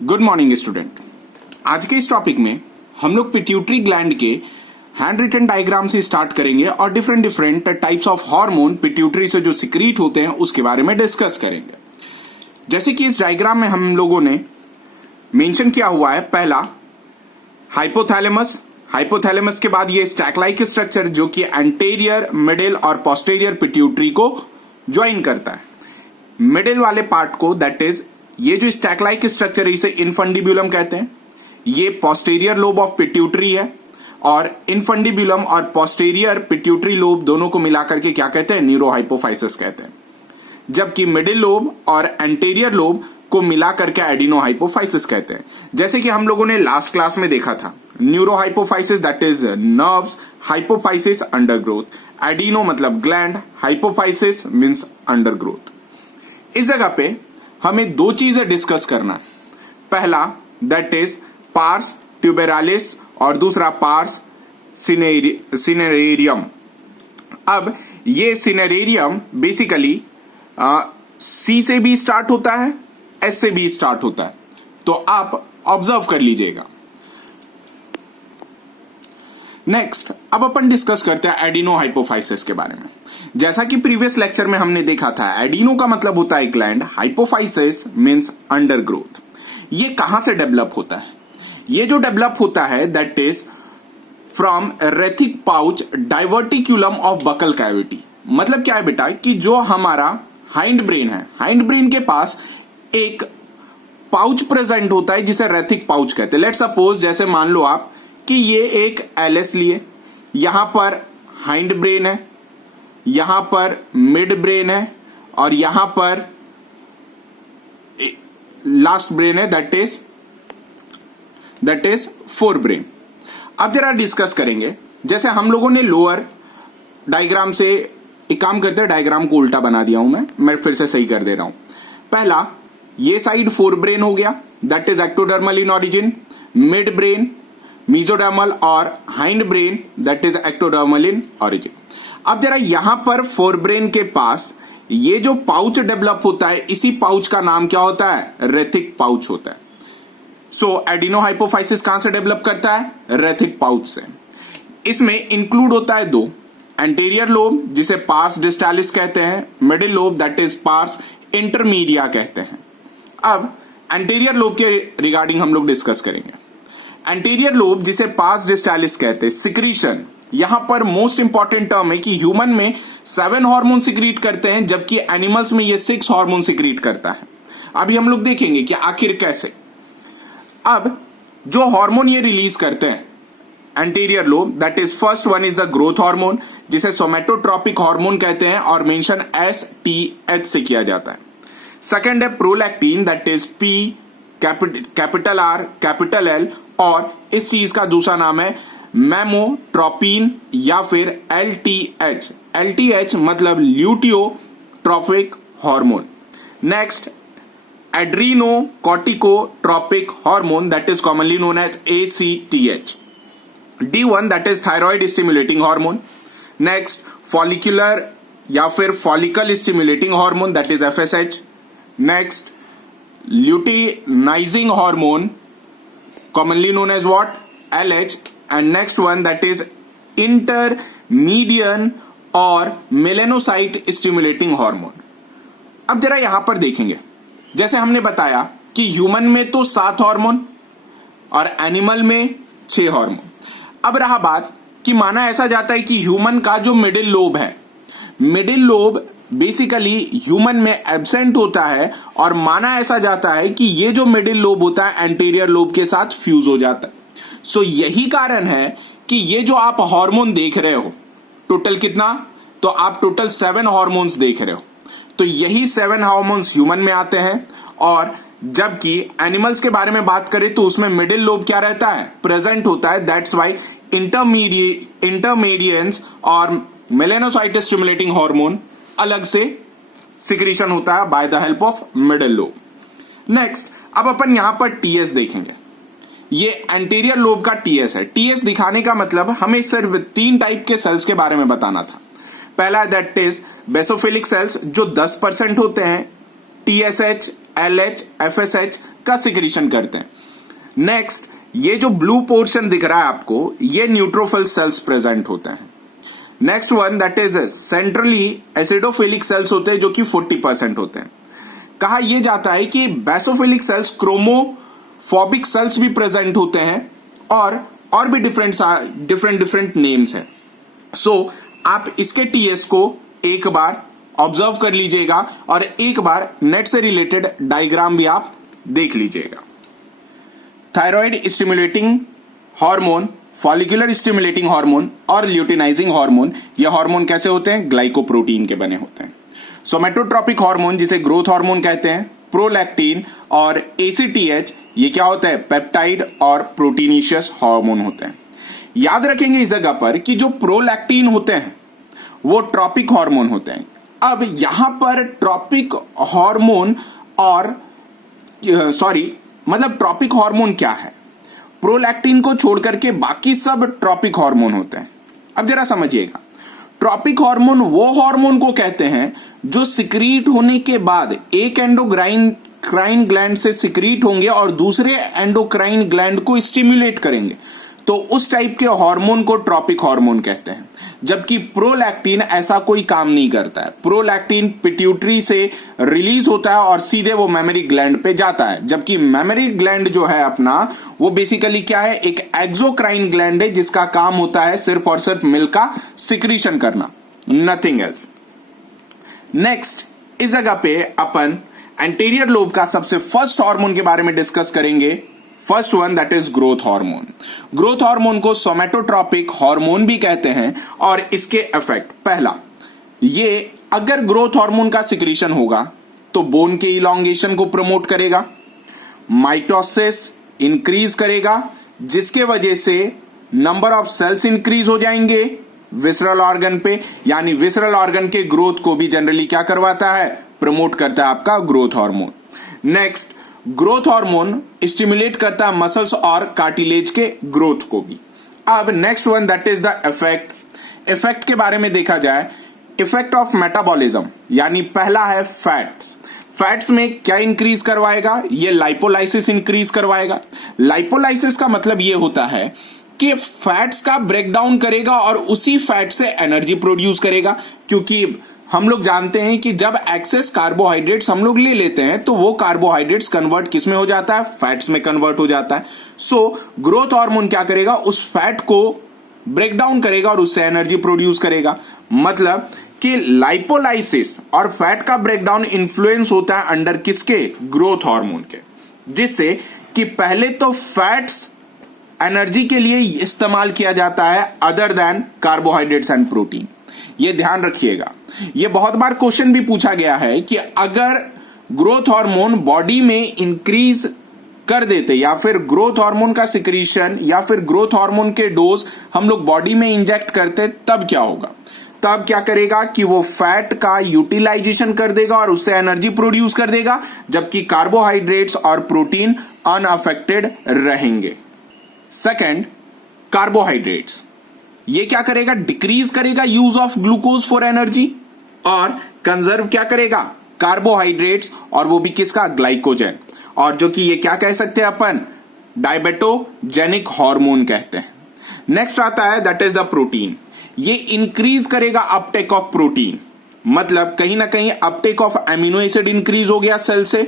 Good morning student. आज के इस टॉपिक में हम लोग पिट्यूटरी ग्लैंड के हैंड रिटन डायग्राम से स्टार्ट करेंगे और different types of hormone pituitary से जो सिक्रीट होते हैं उसके बारे में डिस्कस करेंगे। जैसे कि इस डायग्राम में हम लोगों ने मेंशन किया हुआ है, पहला हाइपोथैलेमस, हाइपोथैलेमस के बाद ये स्टैक लाइक स्ट्रक्चर जो कि एंटेरियर, मिडिल और पोस्टेरियर पिट्यूटरी को ज्वाइन करता है। मिडिल वाले पार्ट को, दैट इज ये जो स्टैक लाइक स्ट्रक्चर है, इसे इनफंडिब्यूलम कहते हैं। ये पोस्टेरियर लोब ऑफ पिट्यूटरी है और इनफंडिब्यूलम और पोस्टेरियर पिट्यूटरी लोब दोनों को मिलाकर के क्या कहते हैं? न्यूरोहाइपोफाइसिस कहते हैं। जबकि मिडिल लोब और एंटेरियर लोब को मिला करके एडिनोहाइपोफाइसिस कहते हैं। जैसे कि हम लोगों ने लास्ट क्लास में देखा था, neurohypophysis that is nerves, hypophysis under growth, adeno मतलब gland, hypophysis means under growth. इस जगह पे हमें दो चीजें डिस्कस करना है। पहला दैट इज पार्स ट्यूबेरालिस और दूसरा पार्स सिनेरेरियम। अब ये सिनेरेरियम बेसिकली सी से भी स्टार्ट होता है, एस से भी स्टार्ट होता है, तो आप ऑब्जर्व कर लीजिएगा। नेक्स्ट अब अपन डिस्कस करते हैं एडिनो हाइपोफाइसिस के बारे में। जैसा कि प्रीवियस लेक्चर में हमने देखा था, एडिनो का मतलब होता है gland, hypophysis means under growth. ये कहां से डेवलप होता है? ये जो डेवलप होता है that is from Rathke pouch diverticulum of buccal cavity. मतलब क्या है बेटा कि जो हमारा हाइंड ब्रेन है, हाइंड ब्रेन के पास एक पाउच प्रेजेंट होता है जिसे रेथिक पाउच कहते हैं। लेट सपोज जैसे मान लो आप कि ये एक एलएस लिए, यहां पर हाइंड ब्रेन है, यहां पर मिड ब्रेन है और यहां पर लास्ट ब्रेन है दैट इज फोर ब्रेन। अब जरा डिस्कस करेंगे। जैसे हम लोगों ने लोअर डायग्राम से एक काम करते हैं, डायग्राम को उल्टा बना दिया हूं मैं फिर से सही कर दे रहा हूं। पहला ये साइड फोर ब्रेन हो गया that is ectodermal in origin, mid brain mesodermal और hind brain that is ectodermal in origin. अब जरा यहां पर फोर ब्रेन के पास ये जो पाउच डेवलप होता है, इसी पाउच का नाम क्या होता है? रेथिक पाउच होता है। सो एडिनोहाइपोफाइसिस कहां से डेवलप करता है? रेथिक पाउच से। इसमें इंक्लूड होता है दो, एंटीरियर लोब जिसे पार्स डिस्टालिस कहते हैं, middle lobe that is parse intermedia कहते हैं। अब एंटीरियर लोब के रिगार्डिंग हम लोग डिस्कस करेंगे। एंटीरियर लोब जिसे पार्स डिस्टालिस कहते हैं, सिक्रीशन, यहां पर मोस्ट इंपॉर्टेंट टर्म है कि ह्यूमन में 7 हार्मोन सिक्रीट करते हैं जबकि एनिमल्स में ये 6 हार्मोन सिक्रीट करता है। अभी हम लोग देखेंगे कि आखिर कैसे। अब जो हार्मोन ये रिलीज करते हैं anterior lobe, that is first one is the growth hormone जिसे सोमेटोट्रॉपिक हार्मोन कहते हैं और मेंशन STH से किया जाता है। सेकेंड है prolactin that is P capital R capital L और इस चीज का दूसरा नाम है मेमोट्रोपिन या फिर LTH। LTH मतलब luteotropic hormone. Next adrenocorticotropic hormone that is commonly known as ACTH। D1 that is thyroid stimulating hormone. Next follicular या फिर follicle stimulating hormone that is FSH। Next luteinizing hormone commonly known as what? LH. And next one that is intermedian और melanocyte stimulating hormone। अब जरा यहां पर देखेंगे, जैसे हमने बताया कि ह्यूमन में तो 7 हार्मोन और एनिमल में 6 हार्मोन। अब रहा बात कि माना ऐसा जाता है कि ह्यूमन का जो मिडिल लोब है, मिडिल लोब बेसिकली ह्यूमन में एब्सेंट होता है और माना ऐसा जाता है कि ये जो मिडिल लोब होता है एंटीरियर लोब के साथ फ्यूज हो जाता है। सो यही कारण है कि ये जो आप हार्मोन देख रहे हो, टोटल कितना? तो आप टोटल 7 हार्मोन्स देख रहे हो। तो यही 7 हार्मोन्स ह्यूमन में आते हैं और जबकि एनिमल्स के बारे में बात करें तो उसमें मिडिल लोब क्या रहता है? प्रेजेंट होता है। दैट्स वाई इंटरमीडियंस और मेलेनोसाइट स्टिमुलेटिंग हार्मोन अलग से सिक्रीशन होता है by the help of middle lobe. Next अब अपन यहां पर TS देखेंगे। ये एंटीरियर लोब का TS है। TS दिखाने का मतलब हमें सिर्फ 3 टाइप के सेल्स के बारे में बताना था। पहला दैट इज बेसोफिलिक सेल्स जो 10% होते हैं, TSH, LH, FSH का सिक्रीशन करते हैं। नेक्स्ट, ये जो ब्लू पोर्शन दिख रहा है आपको, ये न्यूट्रोफिल सेल्स प्रेजेंट होते हैं। Next one that is centrally acidophilic cells होते हैं जो कि 40% होते हैं। कहा यह जाता है कि बेसोफिलिक सेल्स, क्रोमोफोबिक सेल्स भी प्रेजेंट होते हैं और भी डिफरेंट नेम्स हैं। सो आप इसके टीएस को एक बार ऑब्जर्व कर लीजिएगा और एक बार नेट से रिलेटेड डायग्राम भी आप देख लीजिएगा। Thyroid stimulating hormone, follicular stimulating hormone और ल्यूटिनाइजिंग हार्मोन, ये हार्मोन कैसे होते हैं? ग्लाइकोप्रोटीन के बने होते हैं। सोमेटोट्रॉपिक हार्मोन जिसे ग्रोथ हार्मोन कहते हैं, प्रोलैक्टिन और एसीटीएच, ये क्या होता है? पेप्टाइड और प्रोटीनिशियस हार्मोन होते हैं। याद रखेंगे इस जगह पर कि जो प्रोलैक्टिन होते हैं वो ट्रॉपिक हार्मोन होते हैं। अब यहां पर ट्रॉपिक हार्मोन और ट्रॉपिक हार्मोन क्या है? प्रोलैक्टिन को छोड़ करके बाकी सब ट्रॉपिक हार्मोन होते हैं। अब जरा समझिएगा, ट्रॉपिक हार्मोन वो हार्मोन को कहते हैं जो सिक्रीट होने के बाद एक एंडोक्राइन ग्लैंड से सिक्रीट होंगे और दूसरे एंडोक्राइन ग्लैंड को स्टिमुलेट करेंगे, तो उस टाइप के हार्मोन को ट्रॉपिक हार्मोन कहते हैं। जबकि प्रोलैक्टिन ऐसा कोई काम नहीं करता है। प्रोलैक्टिन पिट्यूटरी से रिलीज होता है और सीधे वो मेमोरी ग्लैंड पे जाता है, जबकि मेमोरी ग्लैंड जो है अपना, वो बेसिकली क्या है? एक एक्सोक्राइन ग्लैंड है जिसका काम होता है सिर्फ और सिर्फ मिल्क का सिक्रीशन करना, नथिंग एल्स। नेक्स्ट, इस जगह पे अपन एंटीरियर लोब का सबसे फर्स्ट हार्मोन के बारे में डिस्कस करेंगे। First one that is growth hormone. Growth hormone को सोमेटोट्रॉपिक हार्मोन भी कहते हैं और इसके इफेक्ट, पहला, ये अगर ग्रोथ हार्मोन का सिक्रीशन होगा तो बोन के इलॉन्गेशन को प्रमोट करेगा, माइटोसिस इंक्रीज करेगा, जिसके वजह से नंबर ऑफ सेल्स इंक्रीज हो जाएंगे विसरल ऑर्गन पे, यानी विसरल ऑर्गन के ग्रोथ को भी जनरली क्या करवाता है? प्रमोट करता है आपका growth hormone. Next, growth hormone stimulate करता है मसल्स और कार्टिलेज के ग्रोथ को भी। अब next one that is the effect. Effect के बारे में देखा जाए, इफेक्ट ऑफ मेटाबॉलिज्म, यानी पहला है फैट्स। फैट्स में क्या इंक्रीज करवाएगा? ये लाइपोलाइसिस इंक्रीज करवाएगा। लाइपोलाइसिस का मतलब ये होता है कि फैट्स का ब्रेकडाउन करेगा और उसी फैट से एनर्जी प्रोड्यूस करेगा, क्योंकि हम लोग जानते हैं कि जब एक्सेस कार्बोहाइड्रेट्स हम लोग ले लेते हैं तो वो कार्बोहाइड्रेट्स कन्वर्ट किस में हो जाता है? फैट्स में कन्वर्ट हो जाता है। सो ग्रोथ हार्मोन क्या करेगा? उस फैट को ब्रेक डाउन करेगा और उससे एनर्जी प्रोड्यूस करेगा। मतलब कि लाइपोलाइसिस और फैट का ब्रेकडाउन इन्फ्लुएंस होता है अंडर किसके? ग्रोथ हार्मोन के, जिससे कि पहले तो फैट्स एनर्जी के लिए इस्तेमाल किया जाता है other than carbohydrates and protein. ये ध्यान रखिएगा। ये बहुत बार क्वेश्चन भी पूछा गया है कि अगर ग्रोथ हार्मोन बॉडी में इंक्रीज कर देते या फिर ग्रोथ हार्मोन का सिक्रीशन या फिर ग्रोथ हार्मोन के डोज हम लोग बॉडी में इंजेक्ट करते तब क्या होगा? तब क्या करेगा कि वो फैट का यूटिलाइजेशन कर देगा और उससे एनर्जी प्रोड्यूस कर देगा, जबकि कार्बोहाइड्रेट्स और प्रोटीन अनअफेक्टेड रहेंगे। सेकंड, कार्बोहाइड्रेट्स, ये क्या करेगा? डिक्रीज करेगा use of glucose for energy और कंजर्व क्या करेगा? कार्बोहाइड्रेट्स, और वो भी किसका? ग्लाइकोजन, और जो कि ये क्या कह सकते हैं अपन? डायबेटोजेनिक हार्मोन कहते हैं। नेक्स्ट आता है दैट इज द प्रोटीन। ये इंक्रीज करेगा अपटेक ऑफ प्रोटीन, मतलब कहीं ना कहीं Uptake of amino acid increase हो गया सेल से।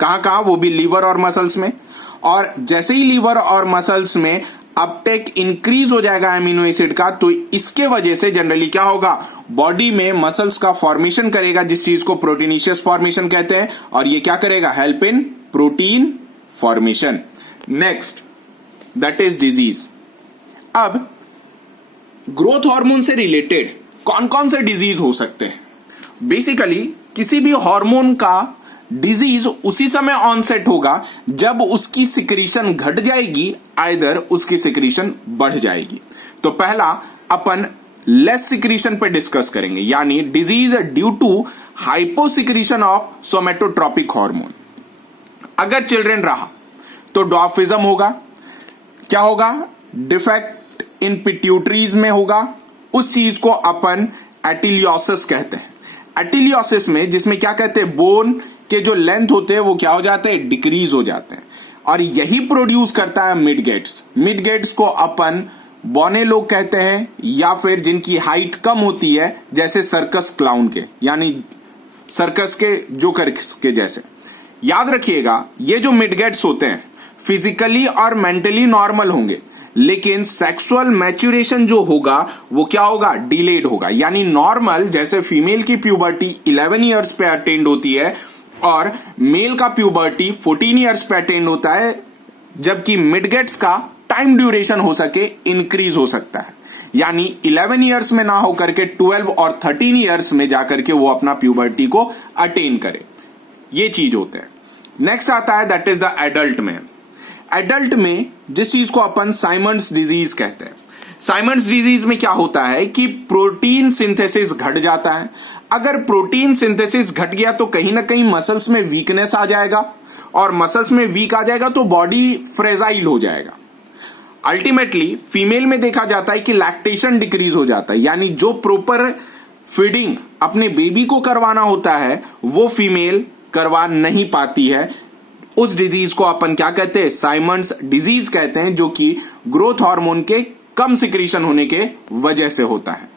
कहां? वो भी लीवर और मसल्स में। और जैसे ही लीवर और मसल्स में अपटेक इंक्रीज हो जाएगा एमिनो एसिड का, तो इसके वजह से जनरली क्या होगा? बॉडी में मसल्स का फॉर्मेशन करेगा, जिस चीज को प्रोटीनिशियस फॉर्मेशन कहते हैं, और ये क्या करेगा? Help in protein formation. Next that is disease. अब ग्रोथ हार्मोन से रिलेटेड कौन कौन से डिजीज हो सकते हैं? बेसिकली किसी भी हार्मोन का डिजीज उसी समय ऑनसेट होगा जब उसकी सिक्रीशन घट जाएगी, आइदर उसकी सिक्रीशन बढ़ जाएगी। तो पहला अपन लेस सिक्रीशन पे डिस्कस करेंगे, यानी disease due to hyposecretion of somatotropic hormone. अगर चिल्ड्रन रहा तो डॉर्फिज्म होगा। क्या होगा? डिफेक्ट इन पिट्यूटरीज में होगा। उस चीज को अपन एटिलियोसिस कहते हैं। एटिलियोसिस में, जिसमें क्या कहते हैं? बोन के जो लेंथ होते हैं वो क्या हो जाते हैं, डिक्रीज हो जाते हैं। और यही प्रोड्यूस करता है मिड गेट्स। मिड गेट्स को अपन बौने लोग कहते हैं, या फिर जिनकी हाइट कम होती है, जैसे सर्कस क्लाउन के, यानी सर्कस के जोकर के जैसे। याद रखिएगा, ये जो मिड गेट्स होते हैं फिजिकली और मेंटली नॉर्मल होंगे, लेकिन सेक्सुअल मैच्योरेशन जो होगा वो क्या होगा, डिलेड होगा। यानी नॉर्मल जैसे फीमेल की प्यूबर्टी 11 ईयर्स पे अटेंड होती है और मेल का प्यूबर्टी 14 ईयर्स पे अटेंड होता है, जबकि मिडगेट्स का टाइम ड्यूरेशन हो सके इंक्रीज हो सकता है। यानी 11 ईयर्स में ना होकर के 12 और 13 ईयर्स में जाकर के वो अपना प्यूबर्टी को अटेन करे। ये चीज होते हैं। नेक्स्ट आता है दैट इज द एडल्ट में। एडल्ट में जिस चीज को अपन साइमंड्स डिजीज कहते हैं, साइमंड्स डिजीज में क्या होता है कि प्रोटीन सिंथेसिस घट जाता है। अगर प्रोटीन सिंथेसिस घट गया तो कहीं ना कहीं मसल्स में वीकनेस आ जाएगा, और मसल्स में वीक आ जाएगा तो बॉडी फ्रेजाइल हो जाएगा। अल्टीमेटली फीमेल में देखा जाता है कि लैक्टेशन डिक्रीज हो जाता है, यानी जो प्रॉपर फीडिंग अपने बेबी को करवाना होता है वो फीमेल करवा नहीं पाती है। उस डिजीज को अपन क्या कहते हैं, साइमंड्स डिजीज कहते हैं, जो कि ग्रोथ हार्मोन के कम सिक्रीशन होने के वजह से होता है।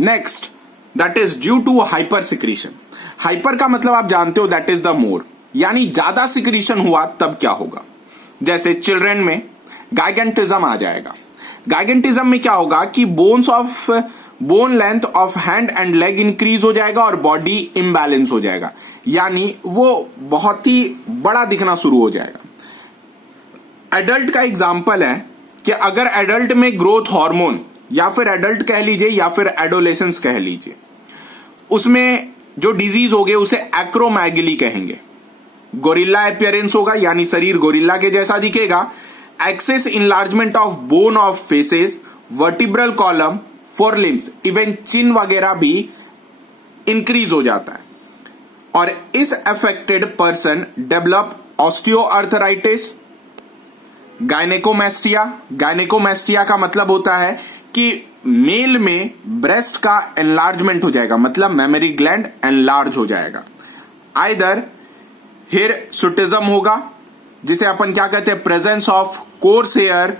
Next that is due to hyper secretion. Hyper का मतलब आप जानते हो, दैट इज द मोर, यानी ज्यादा सिक्रीशन हुआ तब क्या होगा। जैसे चिल्ड्रन में गाइगेंटिज्म आ जाएगा। गाइगेंटिज्म में क्या होगा कि bond length of hand and leg increase हो जाएगा और बॉडी इम्बैलेंस हो जाएगा, यानी वो बहुत ही बड़ा दिखना शुरू हो जाएगा। एडल्ट का एग्जाम्पल है कि अगर एडल्ट में ग्रोथ हार्मोन, या फिर एडल्ट कह लीजिए या फिर एडोलेसेंस कह लीजिए, उसमें जो डिजीज होगे उसे एक्रोमैगली कहेंगे। गोरिल्ला अपीयरेंस होगा, यानी शरीर गोरिल्ला के जैसा दिखेगा। Excess enlargement of bone of faces, vertebral column, forelimbs, even chin वगैरह भी इंक्रीज हो जाता है। और इस affected person develop osteoarthritis, gynaecomastia. Gynaecomastia का मतलब होता है कि मेल में ब्रेस्ट का एनलार्जमेंट हो जाएगा, मतलब मेमरी ग्लैंड एनलार्ज हो जाएगा। आइदर हिरसुटिज्म होगा, जिसे अपन क्या कहते हैं, presence of coarse hair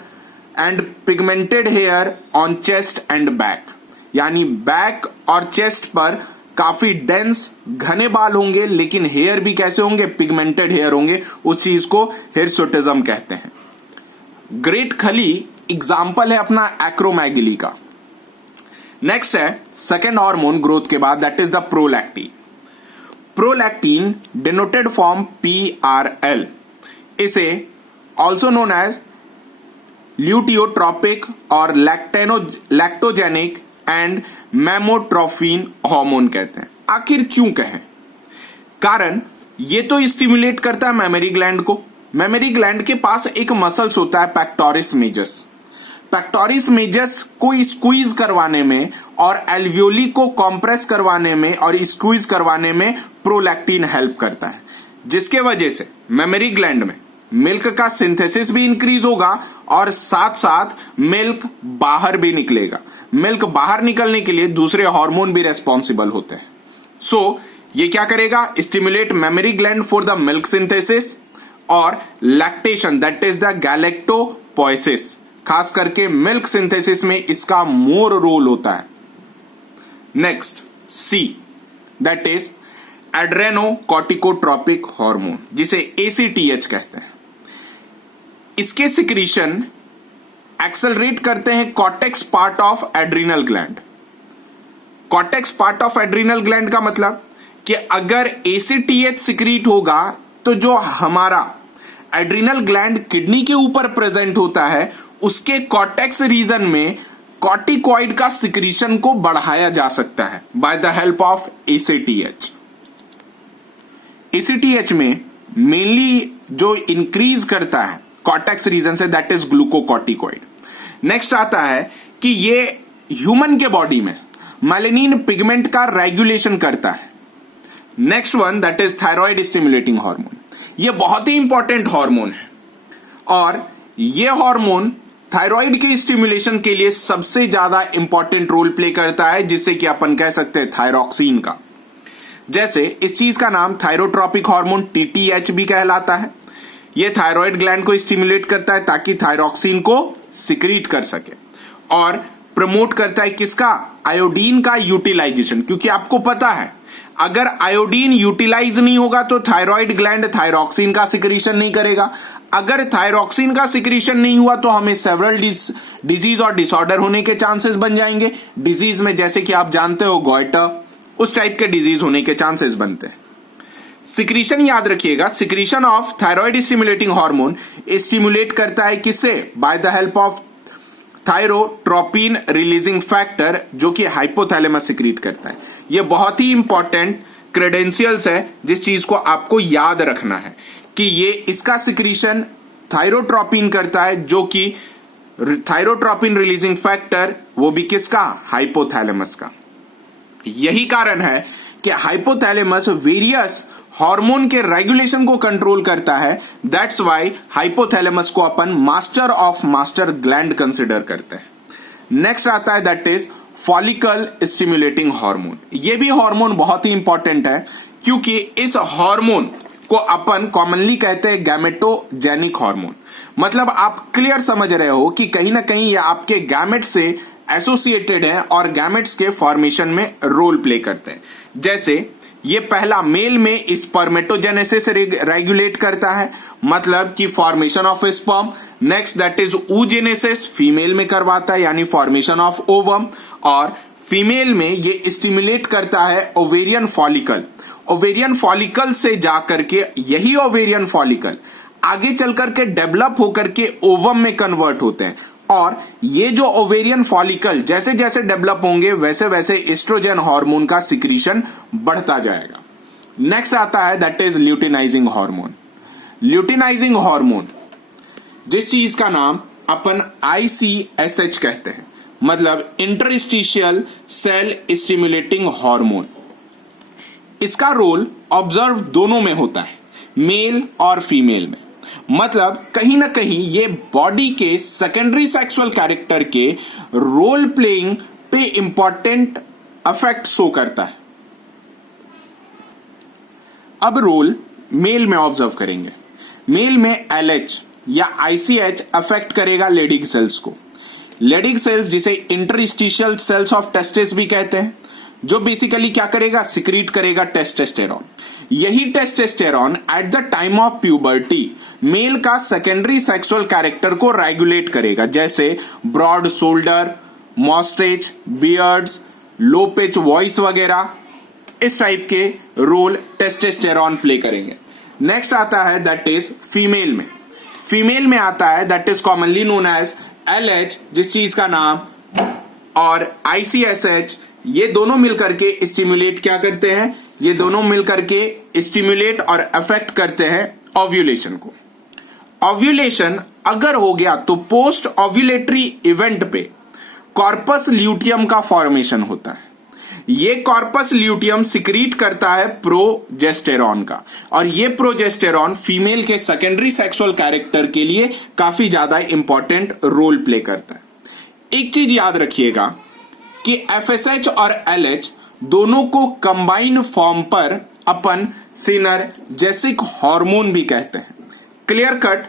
and pigmented hair on chest and back, यानी बैक और चेस्ट पर काफी डेंस घने बाल होंगे, लेकिन हेयर भी कैसे होंगे, पिगमेंटेड हेयर होंगे। उस चीज को हिरसुटिज्म कहते हैं। ग्रेट खली एग्जाम्पल है अपना एक्रोमैगली का। नेक्स्ट है सेकेंड हार्मोन ग्रोथ के बाद, that is the prolactin. Prolactin denoted form PRL, इसे ऑल्सो नोन एज ल्यूटियोट्रोपिक और लैक्टोजेनिक एंड मेमोट्रोफिन हार्मोन कहते हैं। आखिर क्यों कहें, कारण ये तो स्टिमुलेट करता है मेमरी ग्लैंड को। मेमरी ग्लैंड के पास एक मसल्स होता है पेक्टोरिस मेजस। पेक्टोरिस मेजस को स्क्वीज करवाने में और एल्वियोली को कॉम्प्रेस करवाने में और स्क्वीज करवाने में प्रोलैक्टिन हेल्प करता है, जिसके वजह से मेमरी ग्लैंड में मिल्क का सिंथेसिस भी इंक्रीज होगा और साथ साथ मिल्क बाहर भी निकलेगा। मिल्क बाहर निकलने के लिए दूसरे हार्मोन भी रेस्पॉन्सिबल होते हैं। सो ये क्या करेगा, stimulate mammary gland for the milk synthesis और लैक्टेशन, दैट इज द गैलेक्टोपोएसिस। खास करके मिल्क सिंथेसिस में इसका मोर रोल होता है। Next C, that is adrenocorticotropic hormone, जिसे ACTH कहते हैं। इसके सिक्रीशन एक्सेलरेट करते हैं cortex part of adrenal gland. Cortex part of adrenal gland का मतलब कि अगर ACTH सिक्रीट होगा तो जो हमारा एड्रिनल ग्लैंड किडनी के ऊपर प्रेजेंट होता है, उसके कॉर्टेक्स रीजन में कॉर्टिकॉइड का सिक्रीशन को बढ़ाया जा सकता है by the help of ACTH। ACTH में मेनली जो इंक्रीज करता है कॉर्टेक्स रीजन से, दैट इज ग्लूकोकॉर्टिकॉइड। नेक्स्ट आता है कि ये ह्यूमन के बॉडी में मेलेनिन पिगमेंट का रेगुलेशन करता है। Next one that is thyroid stimulating hormone. ये बहुत ही इंपॉर्टेंट हार्मोन है और ये हार्मोन थायराइड के स्टिमुलेशन के लिए सबसे ज्यादा इंपॉर्टेंट रोल प्ले करता है, जिससे कि अपन कह सकते हैं थायरॉक्सिन का। जैसे इस चीज का नाम थायरोट्रॉपिक हार्मोन TTH भी कहलाता है। यह थायराइड ग्लैंड को स्टिमुलेट करता है ताकि थायरॉक्सिन को सिक्रीट कर सके, और प्रमोट करता है किसका, आयोडीन का यूटिलाइजेशन। क्योंकि आपको पता है अगर आयोडीन यूटिलाइज नहीं होगा तो थायराइड ग्लैंड थायरॉक्सिन का सिक्रीशन नहीं करेगा। अगर थायरॉक्सिन का सिक्रीशन नहीं हुआ तो हमें सेवरल डिजीज और डिसऑर्डर होने के चांसेस बन जाएंगे। डिजीज में जैसे कि आप जानते हो गॉइटर, उस टाइप के डिजीज होने के चांसेस बनते हैं। सिक्रीशन याद रखिएगा, secretion of thyroid stimulating hormone stimulate करता है किससे, by the help of thyrotropin releasing factor, जो कि हाइपोथैलेमस सिक्रीट करता है। यह बहुत ही इंपॉर्टेंट क्रेडेंशियल्स है जिस चीज को आपको याद रखना है कि ये इसका सिक्रीशन थायरोट्रोपिन करता है, जो कि थायरोट्रोपिन रिलीजिंग फैक्टर वो भी किसका, हाइपोथैलेमस का। यही कारण है कि हाइपोथैलेमस वेरियस हार्मोन के रेगुलेशन को कंट्रोल करता है। दैट्स वाई हाइपोथैलेमस को अपन master of master gland consider करते हैं। नेक्स्ट आता है that is follicle stimulating hormone. ये भी हार्मोन बहुत ही इंपॉर्टेंट है क्योंकि इस हार्मोन को अपन कॉमनली कहते हैं गैमेटोजेनिक हार्मोन। मतलब आप क्लियर समझ रहे हो कि कहीं ना कहीं ये आपके गैमेट से एसोसिएटेड है और गैमेट्स के फॉर्मेशन में रोल प्ले करते हैं। जैसे ये पहला मेल में स्पर्मेटोजेनेसिस रेगुलेट करता है, मतलब कि formation of sperm. Next that is oogenesis, female में करवाता है यानी फॉर्मेशन ऑफ ओवम। और फीमेल में ये स्टिमुलेट करता है ओवेरियन फॉलिकल। ओवेरियन फॉलिकल से जाकर के यही ओवेरियन फॉलिकल आगे चल करके डेवलप होकर के ओवम में कन्वर्ट होते हैं, और ये जो ओवेरियन फॉलिकल जैसे जैसे डेवलप होंगे वैसे वैसे एस्ट्रोजन हार्मोन का सिक्रीशन बढ़ता जाएगा। नेक्स्ट आता है that is luteinizing hormone. Luteinizing hormone जिस चीज का नाम अपन ICSH कहते हैं, मतलब इंटरस्टिशियल सेल स्टिमुलेटिंग हार्मोन। इसका रोल ऑब्जर्व दोनों में होता है, मेल और फीमेल में। मतलब कहीं ना कहीं ये बॉडी के सेकेंडरी सेक्सुअल कैरेक्टर के रोल प्लेइंग पे इंपॉर्टेंट अफेक्ट शो करता है। अब रोल मेल में ऑब्जर्व करेंगे। मेल में LH या ICH अफेक्ट करेगा लेडिग सेल्स को। लेडिग सेल्स जिसे इंटरस्टिशियल सेल्स ऑफ टेस्टिस भी कहते हैं, जो बेसिकली क्या करेगा, सिक्रीट करेगा टेस्टोस्टेरॉन। यही testosterone at the time of puberty male का सेकेंडरी सेक्सुअल कैरेक्टर को रेगुलेट करेगा, जैसे broad shoulder, moustache, beards, low pitch voice वगैरह। इस टाइप के रोल टेस्टोस्टेरॉन प्ले करेंगे। नेक्स्ट आता है दैट इज फीमेल में। फीमेल में आता है that is commonly known as LH, जिस चीज का नाम, और ICSH, ये दोनों मिलकर के स्टिमुलेट क्या करते हैं, ये दोनों मिलकर के स्टिमुलेट और अफेक्ट करते हैं ओव्यूलेशन को। ओव्यूलेशन अगर हो गया तो पोस्ट ओव्यूलेटरी इवेंट पे कॉर्पस ल्यूटियम का फॉर्मेशन होता है। ये कॉर्पस ल्यूटियम सिक्रीट करता है प्रोजेस्टेरॉन का, और ये प्रोजेस्टेरॉन फीमेल के सेकेंडरी सेक्सुअल कैरेक्टर के लिए काफी ज्यादा इंपॉर्टेंट रोल प्ले करता है। एक चीज याद रखिएगा कि FSH और LH दोनों को कंबाइन फॉर्म पर अपन सिनर्जेसिक हार्मोन भी कहते हैं। Clear cut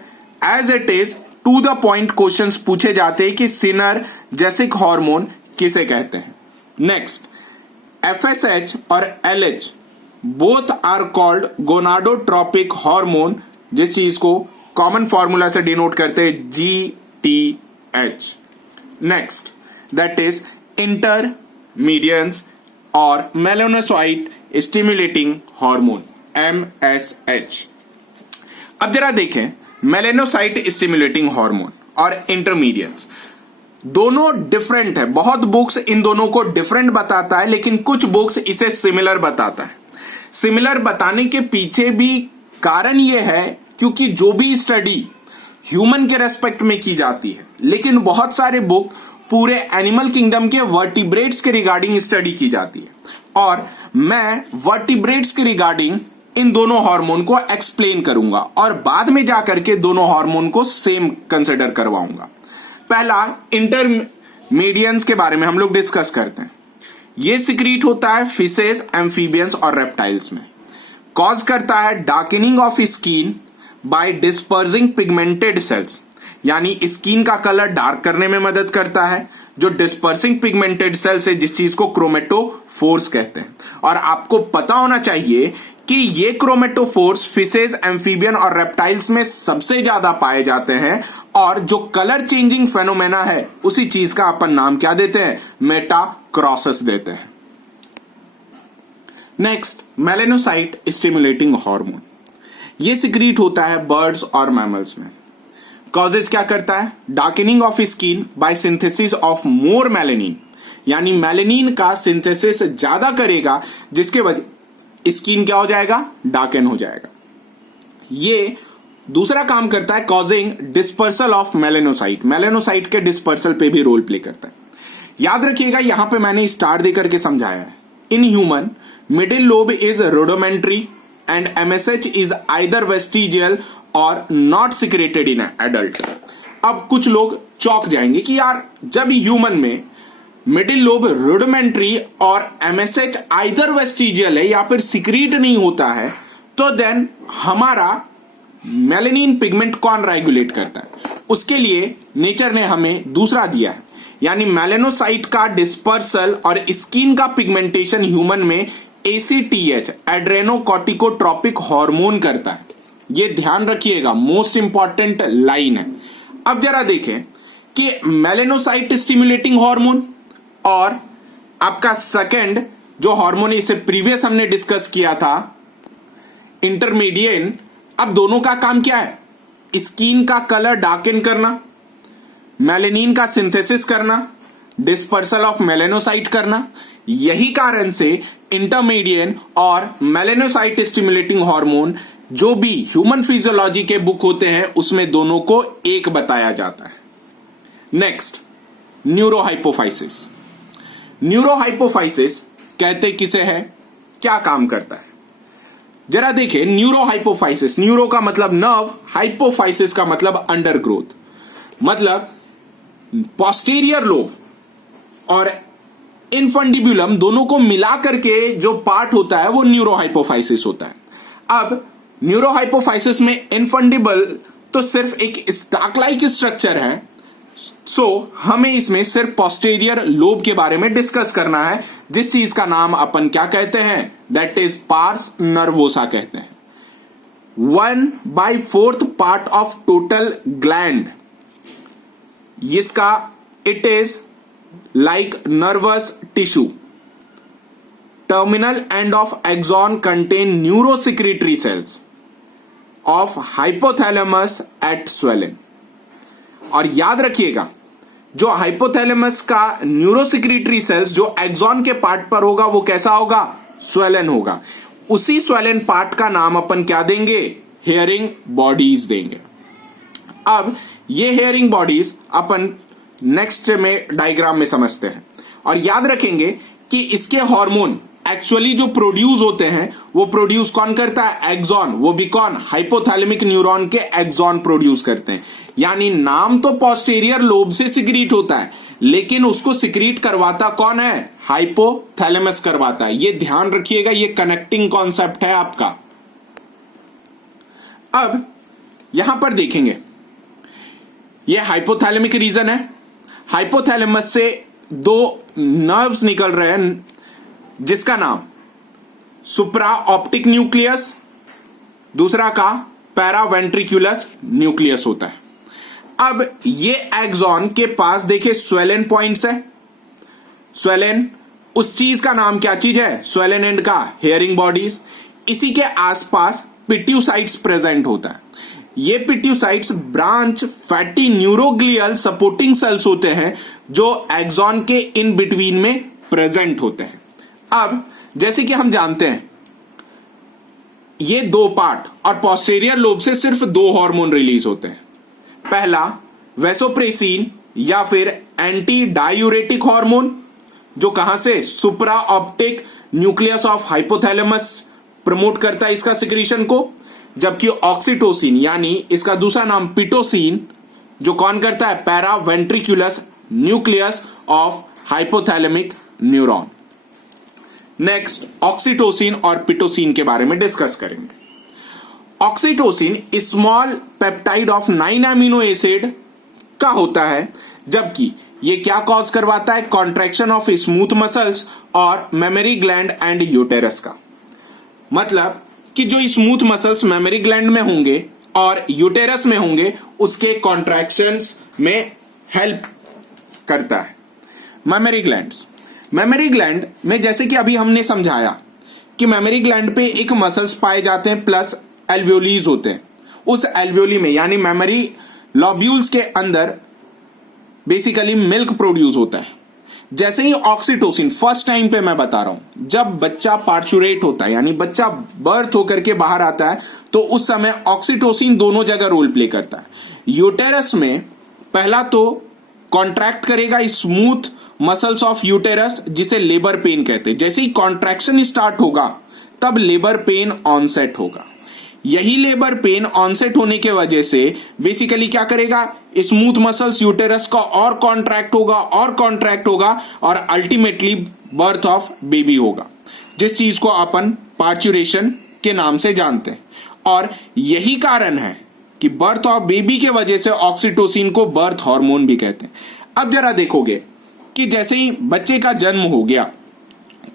as it is to the point questions पूछे जाते हैं कि सिनर्जेसिक हार्मोन किसे कहते हैं। नेक्स्ट, FSH और LH both are called gonadotropic hormone, जिस चीज को कॉमन फॉर्मूला से डिनोट करते हैं GTH। नेक्स्ट दैट इज इंटरमीडियंस और मेलानोसाइट स्टिमुलेटिंग हार्मोन MSH। अब जरा देखें, मेलानोसाइट स्टिमुलेटिंग हार्मोन और इंटरमीडियंस दोनों डिफरेंट है। बहुत बुक्स इन दोनों को डिफरेंट बताता है, लेकिन कुछ बुक्स इसे सिमिलर बताता है। सिमिलर बताने के पीछे भी कारण यह है क्योंकि जो भी स्टडी ह्यूमन के रेस्पेक्ट में की जाती है, लेकिन बहुत सारे बुक पूरे एनिमल किंगडम के वर्टिब्रेट्स के रिगार्डिंग स्टडी की जाती है, और मैं वर्टिब्रेट्स के रिगार्डिंग इन दोनों हार्मोन को एक्सप्लेन करूंगा और बाद में जाकर के दोनों हार्मोन को सेम कंसिडर करवाऊंगा। पहला इंटरमीडियंस के बारे में हम लोग डिस्कस करते हैं। ये सिक्रीट होता है फिशेस, एम्फीबियंस और रेप्टाइल्स में। कॉज करता है darkening of skin bye dispersing pigmented sales, यानी स्किन का कलर डार्क करने में मदद करता है। जो डिस्पर्सिंग पिगमेंटेड सेल्स है, जिस चीज को क्रोमेटोफोर्स कहते हैं। और आपको पता होना चाहिए कि ये क्रोमेटोफोर्स फिशेज, एम्फीबियन और रेप्टाइल्स में सबसे ज्यादा पाए जाते हैं। और जो कलर चेंजिंग फेनोमेना है, उसी चीज का अपन नाम क्या देते हैं? मेटाक्रॉसस देते हैं। Next, melanocyte stimulating hormone. ये सिक्रीट होता है बर्ड्स और मैमल्स में। कॉजेज क्या करता है? Darkening of skin bye synthesis of more melanin, यानी मेलेनिन का सिंथेसिस ज्यादा करेगा, जिसके वजह स्किन क्या हो जाएगा? डार्कन हो जाएगा। ये दूसरा काम करता है causing dispersal of melanocyte, melanocyte के डिस्पर्सल पे भी रोल प्ले करता है। याद रखिएगा, यहां पे मैंने स्टार देकर के समझाया है। In human middle lobe is rudimentary and MSH is either vestigial और नॉट सिक्रेटेड इन एडल्ट। अब कुछ लोग चौंक जाएंगे कि यार, जब ह्यूमन में मिडिल लोब रुडिमेंट्री और एमएसएच आइदर वेस्टिजियल है या फिर सिक्रीट नहीं होता है, तो देन हमारा मेलेनिन पिगमेंट कौन रेगुलेट करता है? उसके लिए नेचर ने हमें दूसरा दिया है, यानी मेलेनोसाइट का डिस्पर्सल और स्किन का पिगमेंटेशन ह्यूमन में एसीटीएच, एड्रेनोकॉर्टिकोट्रोपिक हार्मोन करता है। ये ध्यान रखिएगा, मोस्ट इंपॉर्टेंट लाइन है। अब जरा देखें कि मेलेनोसाइट स्टिमुलेटिंग हार्मोन और आपका सेकंड जो हार्मोन इसे प्रीवियस हमने डिस्कस किया था, इंटरमीडियन, अब दोनों का काम क्या है? स्किन का कलर डार्कन करना, मेलेनिन का सिंथेसिस करना, डिस्पर्सल ऑफ मेलेनोसाइट करना। यही कारण से इंटरमीडियन और मेलेनोसाइट स्टिमुलेटिंग हार्मोन जो भी ह्यूमन फिजियोलॉजी के बुक होते हैं, उसमें दोनों को एक बताया जाता है। Next, neurohypophysis. न्यूरोहाइपोफाइसिस कहते किसे है? क्या काम करता है? जरा देखें, न्यूरोहाइपोफाइसिस, न्यूरो का मतलब नर्व, हाइपोफाइसिस का मतलब अंडर ग्रोथ, मतलब पोस्टीरियर लोब और इनफंडिबुलम दोनों को मिला करके जो पार्ट होता है वो न्यूरोहाइपोफाइसिस होता है। अब न्यूरोहाइपोफाइसिस में इनफंडिबल तो सिर्फ एक स्टाक लाइक स्ट्रक्चर है, सो हमें इसमें सिर्फ पोस्टीरियर लोब के बारे में डिस्कस करना है, जिस चीज का नाम अपन क्या कहते हैं? दैट इज पार्स नर्वोसा कहते हैं। 1/4 पार्ट ऑफ टोटल ग्लैंड, इसका it is like nervous tissue. Terminal end of axon contain neurosecretory cells of hypothalamus at swollen. और याद रखिएगा, जो हाइपोथैलेमस का न्यूरोसिक्रेटरी सेल्स जो एक्सॉन के पार्ट पर होगा, वो कैसा होगा? स्वेलन होगा। उसी स्वेलन पार्ट का नाम अपन क्या देंगे? हेयरिंग बॉडीज देंगे। अब ये हेयरिंग बॉडीज अपन नेक्स्ट में डायग्राम में समझते हैं। और याद रखेंगे कि इसके हार्मोन एक्चुअली जो प्रोड्यूस होते हैं, वो प्रोड्यूस कौन करता है? एक्सॉन। वो भी कौन? हाइपोथैलेमिक न्यूरॉन के एक्सॉन प्रोड्यूस करते हैं। यानी नाम तो पोस्टीरियर लोब से सिक्रीट होता है, लेकिन उसको सिक्रीट करवाता कौन है? हाइपोथैलेमस करवाता है। ये ध्यान रखिएगा, ये कनेक्टिंग कॉन्सेप्ट है आपका। अब यहां पर देखेंगे, ये हाइपोथैलेमिक रीजन है। हाइपोथैलेमस से दो नर्व्स निकल रहे हैं, जिसका नाम सुप्रा ऑप्टिक न्यूक्लियस, दूसरा का पैरावेंट्रिकुलस न्यूक्लियस होता है। अब ये एक्सॉन के पास देखिए स्वेलन पॉइंट्स है। स्वेलन, उस चीज का नाम क्या चीज है? स्वेलन एंड का हेयरिंग बॉडीज। इसी के आसपास पिट्यूसाइट्स प्रेजेंट होता है। ये pituicytes branch fatty neuroglial supporting cells होते हैं, जो एक्सॉन के इन बिटवीन में प्रेजेंट होते हैं। अब जैसे कि हम जानते हैं, ये दो पार्ट और पोस्टीरियर लोब से सिर्फ दो हार्मोन रिलीज होते हैं। पहला वेसोप्रेसिन या फिर एंटी डायूरेटिक हार्मोन, जो कहां से? सुप्रा optic nucleus of hypothalamus promote करता है इसका सिक्रीशन को। जबकि ऑक्सीटोसिन, यानी इसका दूसरा नाम पिटोसिन, जो कौन करता है? Paraventricular nucleus of hypothalamic neuron. Next oxytocin और पिटोसिन के बारे में डिस्कस करेंगे। Oxytocin small peptide of 9 amino acid का होता है, जबकि ये क्या कॉज करवाता है, कॉन्ट्रैक्शन ऑफ स्मूथ मसल्स और मेमोरी ग्लैंड एंड यूटेरस का। मतलब कि जो स्मूथ मसल्स मेमोरी ग्लैंड में होंगे और यूटेरस में होंगे उसके कॉन्ट्रैक्शंस में हेल्प करता है। मेमोरी ग्लैंड में जैसे कि अभी हमने समझाया कि मेमोरी ग्लैंड पे एक मसल्स पाए जाते हैं प्लस एल्वियोलीज होते हैं। उस एल्वियोली में यानी मेमोरी लॉब्यूल्स के अंदर बेसिकली मिल्क प्रोड्यूस होता है। जैसे ही ऑक्सीटोसिन फर्स्ट टाइम पे मैं बता रहा हूं, जब बच्चा पार्चुरेट होता है यानी बच्चा बर्थ होकर के बाहर आता है, तो उस समय ऑक्सीटोसिन दोनों जगह रोल प्ले करता है। यूटेरस में पहला तो कॉन्ट्रैक्ट करेगा स्मूथ मसल्स ऑफ यूटेरस, जिसे लेबर पेन कहते हैं। जैसे ही कॉन्ट्रैक्शन स्टार्ट होगा तब लेबर पेन ऑनसेट होगा। यही लेबर पेन ऑनसेट होने के वजह से बेसिकली क्या करेगा, स्मूथ मसल्स यूटेरस का और कॉन्ट्रैक्ट होगा और अल्टीमेटली बर्थ ऑफ बेबी होगा, जिस चीज को अपन पार्चुरेशन के नाम से जानते हैं। और यही कारण है कि बर्थ ऑफ बेबी के वजह से ऑक्सीटोसिन को बर्थ हार्मोन भी कहते हैं। अब जरा देखोगे कि जैसे ही बच्चे का जन्म हो गया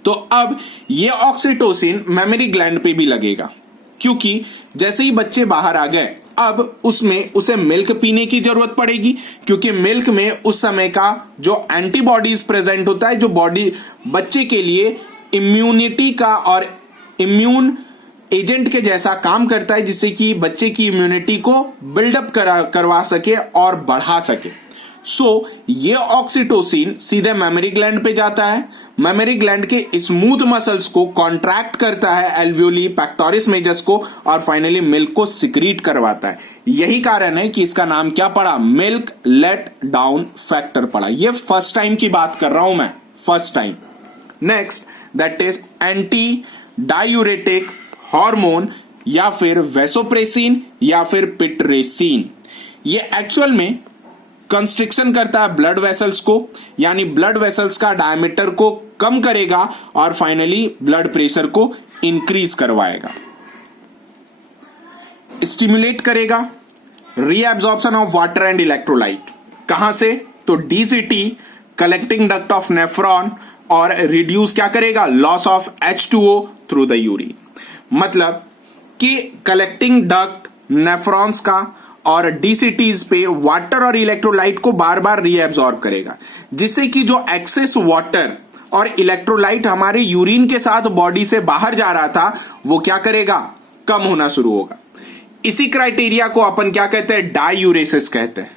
तो अब ये ऑक्सीटोसिन मेमोरी ग्लैंड पे भी लगेगा, क्योंकि जैसे ही बच्चे बाहर आ गए अब उसमें उसे मिल्क पीने की जरूरत पड़ेगी, क्योंकि मिल्क में उस समय का जो एंटीबॉडीज प्रेजेंट होता है, जो बॉडी बच्चे के लिए इम्यूनिटी का और इम्यून एजेंट के जैसा काम करता है, जिससे कि बच्चे की इम्यूनिटी को बिल्डअप करवा सके और बढ़ा सके। ये ऑक्सीटोसिन सीधे मेमोरी ग्लैंड पे जाता है, मेमोरी ग्लैंड के स्मूथ मसल्स को कॉन्ट्रैक्ट करता है, एल्वियोली पैक्टोरिस मेजर्स को, और फाइनली मिल्क को सिक्रीट करवाता है। यही कारण है कि इसका नाम क्या पड़ा, मिल्क लेट डाउन फैक्टर पड़ा। ये फर्स्ट टाइम की बात कर रहा हूं मैं, first time. Next that is anti diuretic hormone या फिर वेसोप्रेसिन या फिर पिटरेसिन। ये एक्चुअल में कंस्ट्रिक्शन करता है ब्लड वेसल्स को, यानी ब्लड वेसल्स का डायमीटर को कम करेगा और फाइनली ब्लड प्रेशर को इंक्रीज करवाएगा। स्टिमुलेट करेगा reabsorption of water and electrolyte. कहां से, तो DCT collecting duct of nephron, और रिड्यूस क्या करेगा, loss of H2O through the urine. मतलब कि कलेक्टिंग डक्ट नेफ्रॉन्स का और डीसीटीज पे वाटर और इलेक्ट्रोलाइट को बार बार रीएब्सॉर्ब करेगा, जिससे कि जो एक्सेस वाटर और इलेक्ट्रोलाइट हमारे यूरिन के साथ बॉडी से बाहर जा रहा था वो क्या करेगा, कम होना शुरू होगा। इसी क्राइटेरिया को अपन क्या कहते हैं, डायूरेसिस कहते हैं,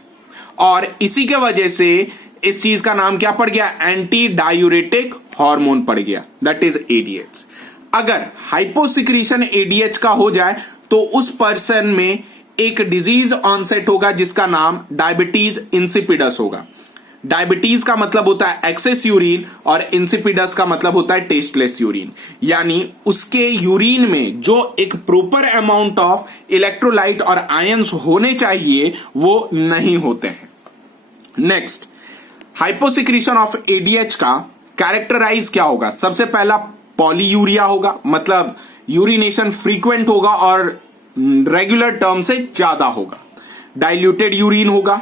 और इसी के वजह से इस चीज का नाम क्या पड़ गया, एंटी डायूरेटिक हार्मोन पड़ गया, दैट इज एडीएच। अगर हाइपोसिक्रीशन एडीएच का हो जाए तो उस पर्सन में एक डिजीज ऑनसेट होगा जिसका नाम डायबिटीज इंसिपिडस होगा। डायबिटीज का मतलब होता है एक्सेस यूरिन और इंसिपिडस का मतलब होता है टेस्टलेस यूरिन, यानी उसके यूरिन में जो एक प्रॉपर अमाउंट ऑफ इलेक्ट्रोलाइट और आयंस होने चाहिए वो नहीं होते हैं। नेक्स्ट, हाइपोसिक्रीशन ऑफ एडीएच का कैरेक्टराइज क्या होगा, सबसे पहला पॉलीयूरिया होगा, मतलब यूरिनेशन फ्रीक्वेंट होगा और रेगुलर टर्म से ज्यादा होगा। डाइल्यूटेड यूरिन होगा,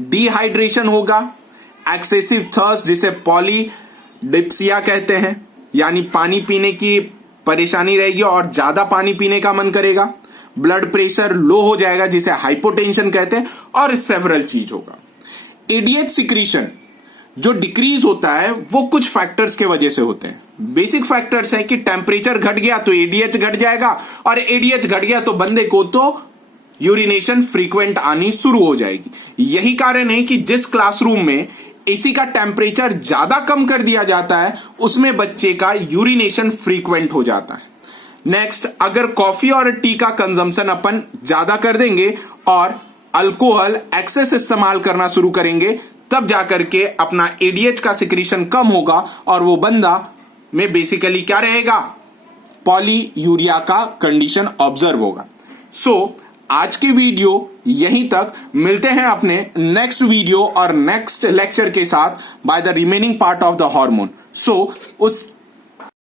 डिहाइड्रेशन होगा, एक्सेसिव थर्स्ट जिसे पॉलीडिप्सिया कहते हैं, यानी पानी पीने की परेशानी रहेगी और ज्यादा पानी पीने का मन करेगा, ब्लड प्रेशर लो हो जाएगा जिसे हाइपोटेंशन कहते हैं, और सेवरल चीज होगा। एडीएच सिक्रीशन जो डिक्रीज होता है वो कुछ फैक्टर्स के वजह से होते हैं। बेसिक फैक्टर्स है कि टेम्परेचर घट गया तो एडीएच घट जाएगा, और एडीएच घट गया तो बंदे को तो यूरिनेशन फ्रीक्वेंट आनी शुरू हो जाएगी। यही कारण है कि जिस क्लासरूम में एसी का टेम्परेचर ज्यादा कम कर दिया जाता है उसमें बच्चे का यूरिनेशन फ्रीक्वेंट हो जाता है। नेक्स्ट, अगर कॉफी और टी का कंजम्पशन अपन ज्यादा कर देंगे और अल्कोहल एक्सेस इस्तेमाल करना शुरू करेंगे तब जाकर के अपना एडीएच का सिक्रीशन कम होगा और वो बंदा में बेसिकली क्या रहेगा, पॉलीयूरिया का कंडीशन ऑब्जर्व होगा। आज की वीडियो यहीं तक, मिलते हैं अपने नेक्स्ट वीडियो और नेक्स्ट लेक्चर के साथ by the remaining part of the hormone. उस